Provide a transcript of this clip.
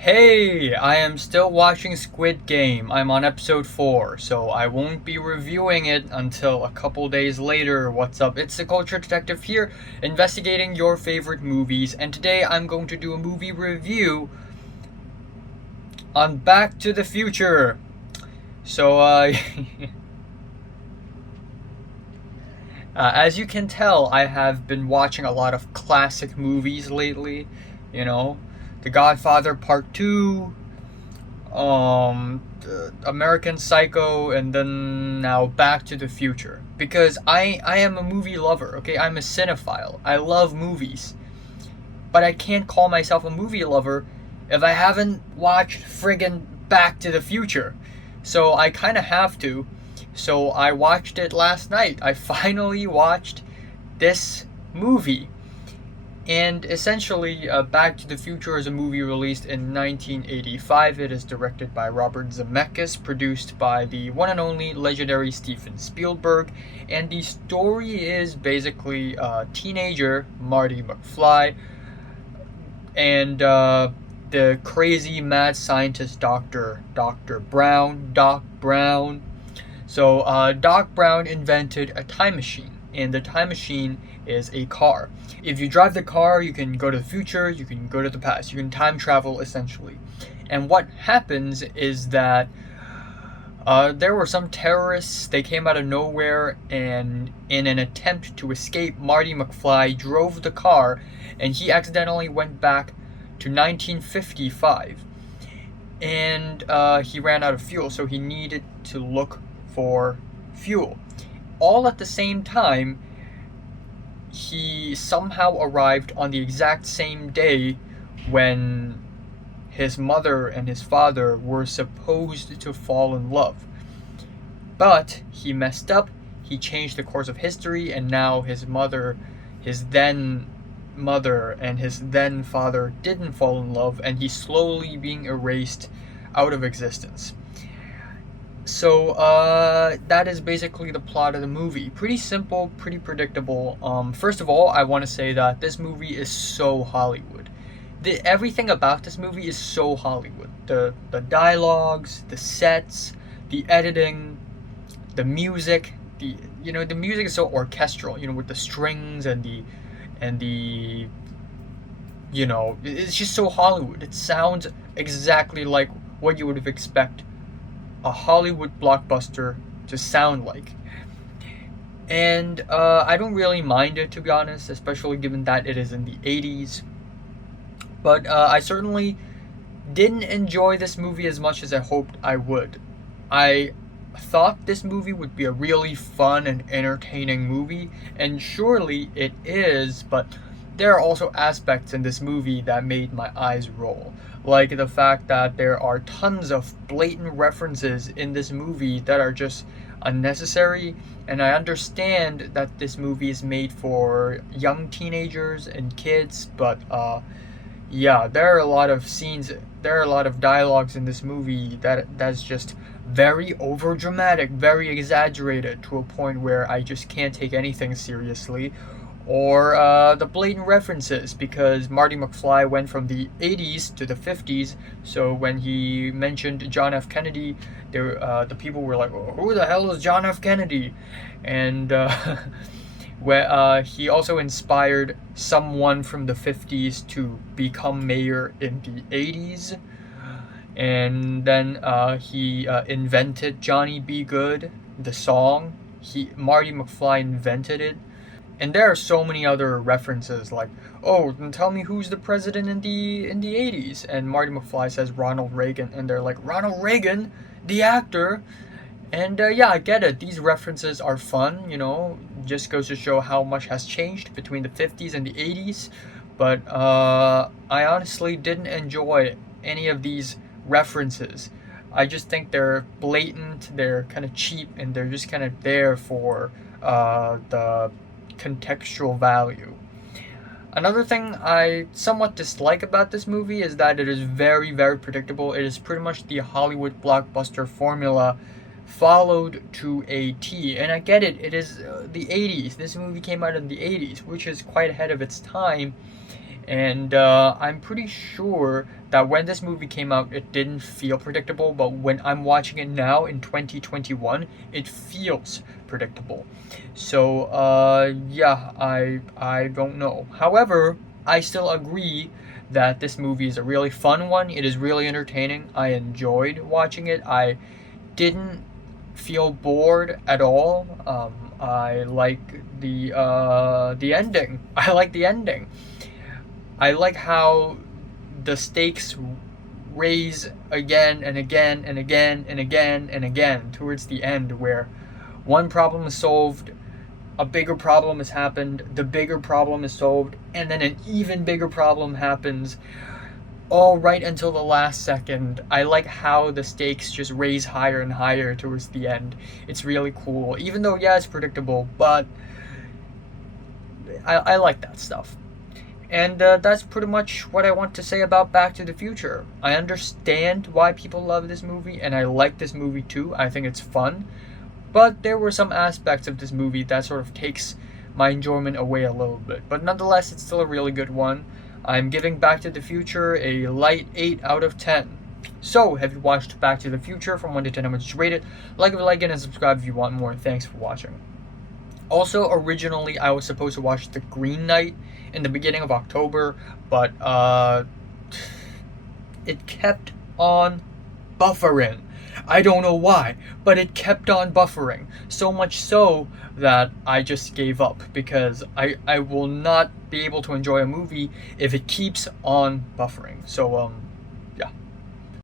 Hey, I am still watching Squid Game. I'm on episode 4, so I won't be reviewing it until a couple days later. What's up? It's the Culture Detective here, investigating your favorite movies, and today I'm going to do a movie review on Back to the Future. So, as you can tell, I have been watching a lot of classic movies lately. You know, The Godfather Part 2, American Psycho, and then now Back to the Future. Because I am a movie lover, okay? I'm a cinephile. I love movies. But I can't call myself a movie lover if I haven't watched friggin' Back to the Future. So I kinda have to. So I watched it last night. I finally watched this movie. And essentially, Back to the Future is a movie released in 1985. It is directed by Robert Zemeckis, produced by the one and only legendary Steven Spielberg, and the story is basically teenager Marty McFly and the crazy mad scientist Dr. Brown, Doc Brown. So Doc Brown invented a time machine, and the time machine is a car. If you drive the car, you can go to the future, you can go to the past, you can time travel essentially. And what happens is that there were some terrorists, they came out of nowhere, and in an attempt to escape, Marty McFly drove the car, and he accidentally went back to 1955. And he ran out of fuel, so he needed to look for fuel. All at the same time, he somehow arrived on the exact same day when his mother and his father were supposed to fall in love. But he messed up, he changed the course of history, and now his then mother, and his then father didn't fall in love, and he's slowly being erased out of existence. So that is basically the plot of the movie. Pretty simple, pretty predictable. First of all, I want to say that this movie is so Hollywood. Everything about this movie is so Hollywood. The dialogues, the sets, the editing, the music. The music is so orchestral. With the strings and the it's just so Hollywood. It sounds exactly like what you would have expect a Hollywood blockbuster to sound like. And I don't really mind it, to be honest, especially given that it is in the 80s. But I certainly didn't enjoy this movie as much as I hoped I would. I thought this movie would be a really fun and entertaining movie, and surely it is, but there are also aspects in this movie that made my eyes roll. Like the fact that there are tons of blatant references in this movie that are just unnecessary, and I understand that this movie is made for young teenagers and kids, but yeah, there are a lot of scenes, there are a lot of dialogues in this movie that's just very over dramatic, very exaggerated to a point where I just can't take anything seriously. Or the blatant references, because Marty McFly went from the 80s to the 50s, so when he mentioned John F. Kennedy, the people were like, "Oh, who the hell is John F. Kennedy?" And where he also inspired someone from the 50s to become mayor in the 80s. And then he invented Johnny B. Good, the song. Marty McFly invented it. And there are so many other references like, "Oh, then tell me who's the president in the 80s?" And Marty McFly says Ronald Reagan, and they're like, "Ronald Reagan, the actor?" And yeah, I get it. These references are fun, just goes to show how much has changed between the 50s and the 80s. But I honestly didn't enjoy any of these references. I just think they're blatant, they're kind of cheap, and they're just kind of there for the contextual value. Another thing I somewhat dislike about this movie is that it is very, very predictable. It is pretty much the Hollywood blockbuster formula followed to a T. And I get it, it is the 80s. This movie came out in the 80s, which is quite ahead of its time. And I'm pretty sure that when this movie came out, it didn't feel predictable, but when I'm watching it now in 2021, it feels predictable. So yeah, I don't know. However, I still agree that this movie is a really fun one. It is really entertaining. I enjoyed watching it. I didn't feel bored at all. I like the ending. I like the ending. I like how the stakes raise again and again and again and again and again towards the end, where one problem is solved, a bigger problem has happened, the bigger problem is solved, and then an even bigger problem happens, all right until the last second. I like how the stakes just raise higher and higher towards the end. It's really cool. Even though, yeah, it's predictable, but I like that stuff. And that's pretty much what I want to say about Back to the Future. I understand why people love this movie, and I like this movie too. I think it's fun. But there were some aspects of this movie that sort of takes my enjoyment away a little bit. But nonetheless, it's still a really good one. I'm giving Back to the Future a light 8 out of 10. So, have you watched Back to the Future? From 1 to 10, how much you rate it? Like if you like it, and subscribe if you want more. Thanks for watching. Also, originally, I was supposed to watch The Green Knight in the beginning of October, but it kept on buffering. I don't know why, but it kept on buffering. So much so that I just gave up, because I will not be able to enjoy a movie if it keeps on buffering. So